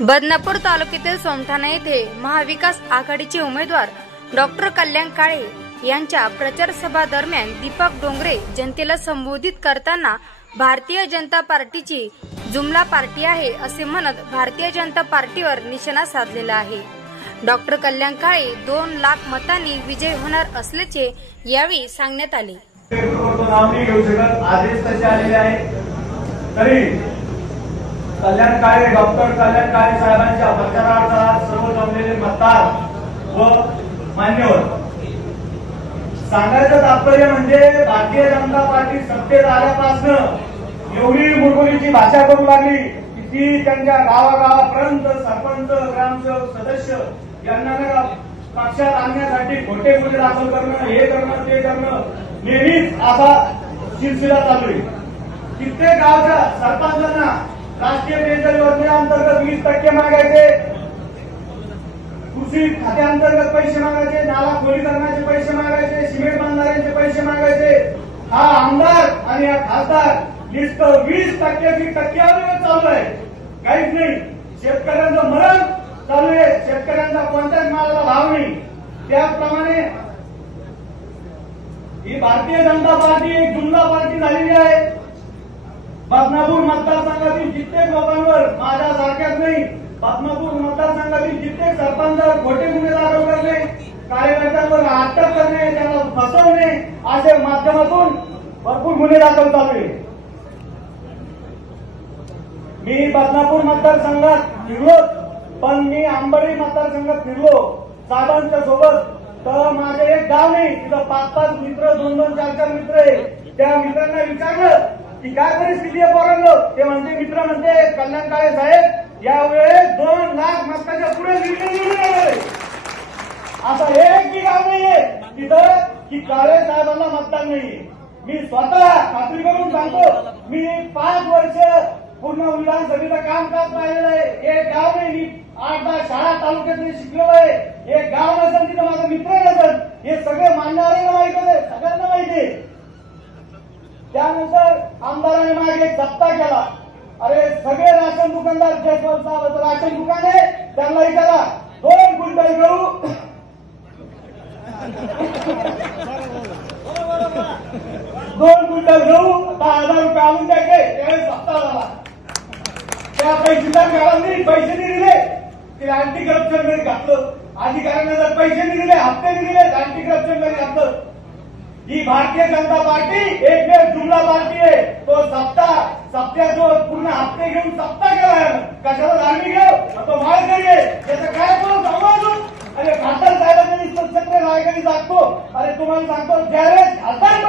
बदनापूर तालुक्यातील सोमठाणा येथे महाविकास आघाडीचे उमेदवार डॉक्टर कल्याण काळे यांच्या प्रचार सभा दरम्यान दीपक डोंगरे जनतेला संबोधित करताना भारतीय जनता पार्टीची जुमला पार्टी आहे असे म्हणत भारतीय जनता पार्टीवर निशाणा साधलेला आहे। डॉक्टर कल्याण काळे 2 लाख मतांनी विजय होणार असल्याचे यावेळी सांगण्यात आले। कल्याण काळे डॉक्टर कल्याण काळे साहेबांच्या प्रचारार्थ सर्व जमलेले मतदार व मान्यवर सांगायचं तात्पर्य म्हणजे भारतीय जनता पार्टी सत्तेत आल्यापासून एवढी मुरमुरीची भाषा करू लागली की ती त्यांच्या गावागावापर्यंत सरपंच ग्रामसेवक सदस्य यांना पक्षात आणण्यासाठी खोटे गुन्हे दाखल करणं, हे करणं ते करणं नेहमीच असा सिलसिला चालू आहे। कित्येक गावच्या सरपंचांना राष्ट्रीय पेन्शन योजनेअंतर्गत 20% मागायचे, कृषी खात्याअंतर्गत पैसे मागायचे, नाला खोलीकरणाचे पैसे मागायचे, सिमेंट बांधणाऱ्यांचे पैसे मागायचे। हा आमदार आणि हा खासदार लिस्ट 20%ची टक्केवारी चालू आहे, काहीच नाही। शेतकऱ्यांचं मरण चालू आहे, शेतकऱ्यांचा कोणत्याच मालाला भाव नाही। त्याचप्रमाणे ही भारतीय जनता पार्टी एक जुमला पार्टी झालेली आहे। बदनापूर मतदारसंघातील कित्येक लोकांवर माझ्यासारख्याच नाही, बदनापूर मतदारसंघातील कित्येक सरपंचांवर खोटे गुन्हे दाखल करणे, कार्यकर्त्यांवर अटक करणे, त्यांना फसवणे असे माध्यमातून भरपूर गुन्हे दाखल चालू आहे। मी बदनापूर मतदारसंघात फिरलो, पण मी आंबरी मतदारसंघात फिरलो साहेबांच्या सोबत, तर माझे एक गाव नाही, तिथं 5-5 मित्र, 2-2, 4-4 मित्र आहे। त्या मित्रांना विचारलं की काय परिस्थिती आहे पोरांनो, ते म्हणते मित्र म्हणते कल्याण काळे साहेब यावेळेस 2 लाख मतांच्या पुढे निवडून येणार। असं एकही गाव नाहीये तिथं की काळे साहेबांना मतदान नाहीये। मी स्वतः खात्री करून सांगतो, मी 5 वर्ष पूर्ण विधानसभेचं कामकाज पाहिलेलं आहे। एक गाव नाही, मी 8-10 शाळा तालुक्यातले शिकलेलो आहे। एक गाव नसेल तिथं माझा मित्र नसेल, हे सगळे मान्यवरांना माहिती आहे, सगळ्यांना माहिती आहे। त्यानंतर आमदारांनी मागे एक सप्ताह केला, अरे सगळे राशन दुकानदार जयस्वाल साहेबांचं राशन दुकान आहे, त्यांना विचारा 2 क्विंटल गहू 2 क्विंटल गहू 10,000 रुपये आणून द्यायचे। त्यावेळेस सप्ताह झाला, त्या पैसेदार पैसे नाही दिले, ते अँटी करप्शन मध्ये घातलं। अधिकाऱ्यांना जर पैसे नाही दिले, हप्ते नाही दिले, अँटी करप्शन मध्ये घातलं। ही भारतीय जनता पार्टी एकमेव जुमला पार्टी आहे। तो सप्त्याचा पूर्ण हप्ते घेऊन सप्ताह केला, कशाला धार्मिक घेऊ, तो माळकरी आहे, त्याचं काय करू सांगू। अरे खासदार साहेबांनी चक्र नायकरी जागतो, अरे तुम्हाला सांगतो ज्यावेळेस खासदार